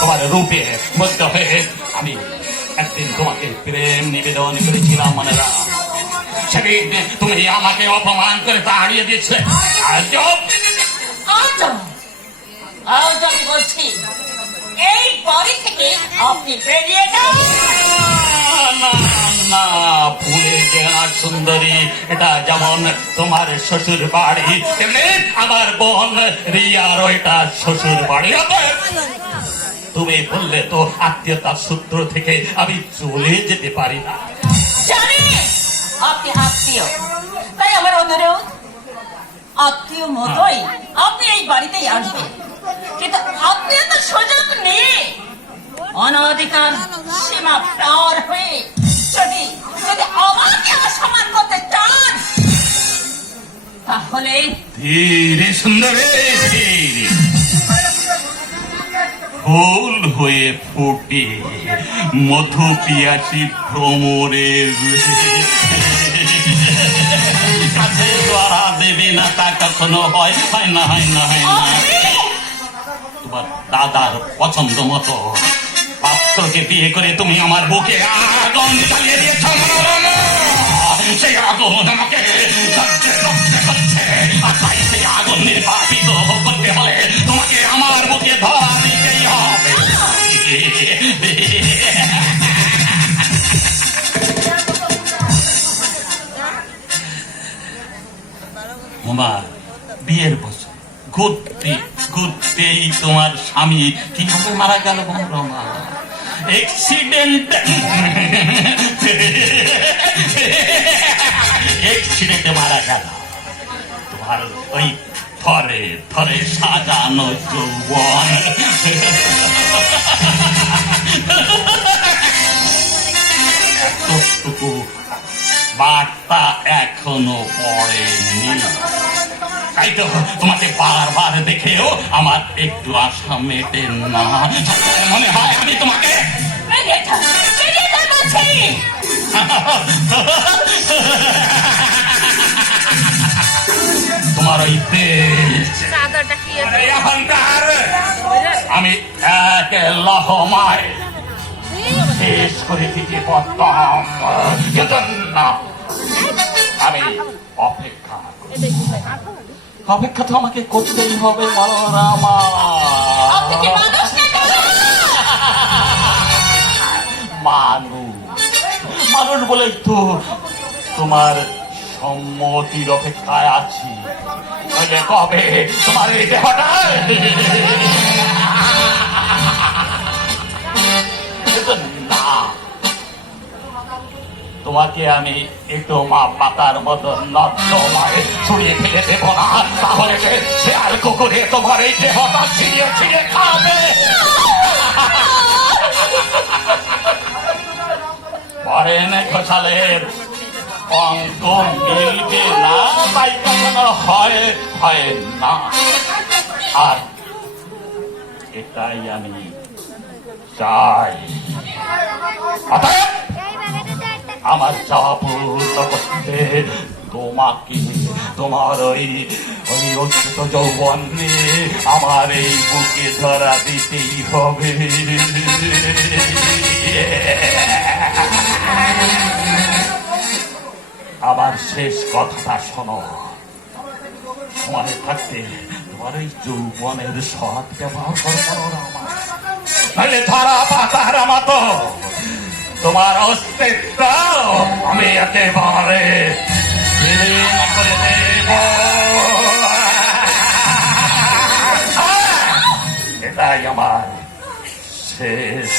তোমার রূপে মুগ্ধ হয়ে আমি একদিন তোমাকে প্রেম নিবেদন করেছিলাম মনে রাখ। সেদিন তুমি আমাকে অপমান করে তাড়িয়ে দিয়েছিলে আজ আজ আজ আমি বলছি এই বাড়ি থেকে আপনি বেরিয়ে যান। না না পুরে জেনা সুন্দরী এটা যেমন তোমার শ্বশুর বাড়ি তেমনি আমার বোন রিয়ারও এটা শ্বশুর বাড়ি। তুমি বললে তো আত্মীয়তার সূত্র থেকে আমি চলে যেতে পারি না। জানি আপনি আত্মীয়। তাই আমার অনুরোধ আত্মীয় মতোই আপনি এই বাড়িতেই আসবেন। কিন্তু আত্মীয়তার সুযোগ নিয়ে অনধিকার সীমা পার হয়ে যদি যদি আমাকে অসম্মান করতে চান তাহলে ধীরে সুন্দরী ধীরে। ফুল হয়ে ফুটে, মধু পিয়াসি ভ্রমরের দেবে না তা কখনো হয়? হয় না হয় না হয় না। তোমার দাদার পছন্দ মতো পাত্রকে বিয়ে করে তুমি আমার বুকে আগুন জ্বালিয়ে দিয়েছ সেই আগুন আমাকে সেই আগুন করতে হলে তোমাকে আমার বুকে ধরা বিয়ের বছর। ঘুরতে ঘুরতেই তোমার স্বামী। কীভাবে মারা গেল রমা। এক্সিডেন্ট এক্সিডেন্টে মারা গেল। তোমার ওই সাজানো যৌবন। এতটুকু বার্তা এখনও পড়েনি। তাই তো তোমাকে বারবার দেখেও আমার একটু আশা মেটে না। মনে হয় আমি তোমাকে তোমার ওই আমি এক লহমায় শেষ করে দিতে পারতাম। আমি অপেক্ষা। অপেক্ষা তো আমাকে করতেই হবে বলরামা। মানুষ মানুষ। বলেই তো তোমার সম্মতির অপেক্ষায় আছি। কবে? তোমার এই দেহটা তোমাকে আমি একটু মা পাতার মতো নর্দমায় ছড়িয়ে ফেলে দেব না। তাহলে সে আর কুকুরে তোমার এই দেহটা ছিঁড়িয়ে ছিঁড়িয়ে খাবে। ঘোষালের অঙ্ক মিলবে না, তাই কখনো হয় হয় না। আর এটাই আমি চাই। অতএব আমার চাওয়া পূর্ণ তোমাকে, তোমার ওই ওই অচ্যুত যৌবন আমার এই বুকে ধরা দিতেই হবে। আমার শেষ কথাটা শোনো। সময় থাকতে তোমার ওই যৌবনের সৎ ব্যবহার করো আমার নাহলে ধরা পাতার মতো। তোমার অস্তিত্ব আমি একেবারে করে দেব। এটাই আমার শেষ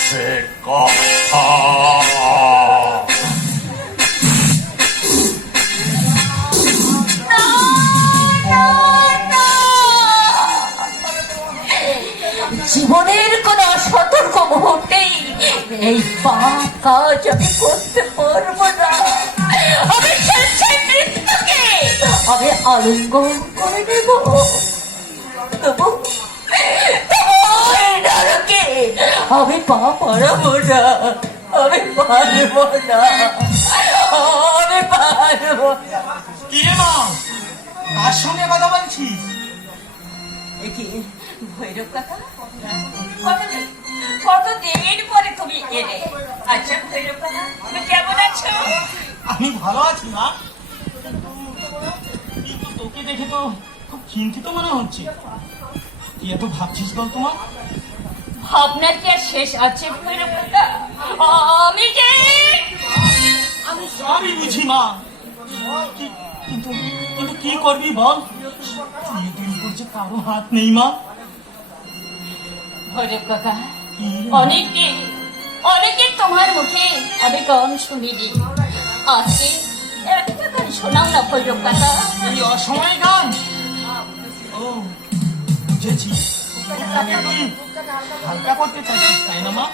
কথা। জীবনের কোন সতর্ক মুহূর্তেই এই পাপ কাজ আমি করতে পারব না। আমি শেষে মৃত্যুকে। আমি করে নেব তবু তবু নরকে। আমি পা পারব না। আমি পারব না। আমি পারব কিরে মা কার সঙ্গে কথা বলছিস? দেখি ভৈরব কথা? কথা নেই আচ্ছা তুমি কেমন আছো? আমি ভালো আছি মা। কিন্তু তোকে দেখে তো খুব চিন্তিত মনে হচ্ছে। কি এত ভাবছিস বল তোমার আপনার কি আর শেষ আছে? আমি যে আমি সবই বুঝি মা। কিন্তু কিন্তু কি করবি বল? তুই যে কারও হাত নেই মা। ভৈরব কাকা কি? অনেকদিন অনেকদিন তোমার মুখে আমি গান শুনিনি আজকে একটা গান শোনাও না ভৈরব কাকা। এই অসময়ে গান? ও বুঝেছি। হালকা করতে চাইছিস তাই না মা?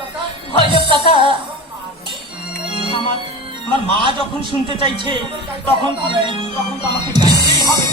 ভৈরব কাকা। আমার আমার মা যখন শুনতে চাইছে তখন তখন তো আমাকে গাইতেই হবে।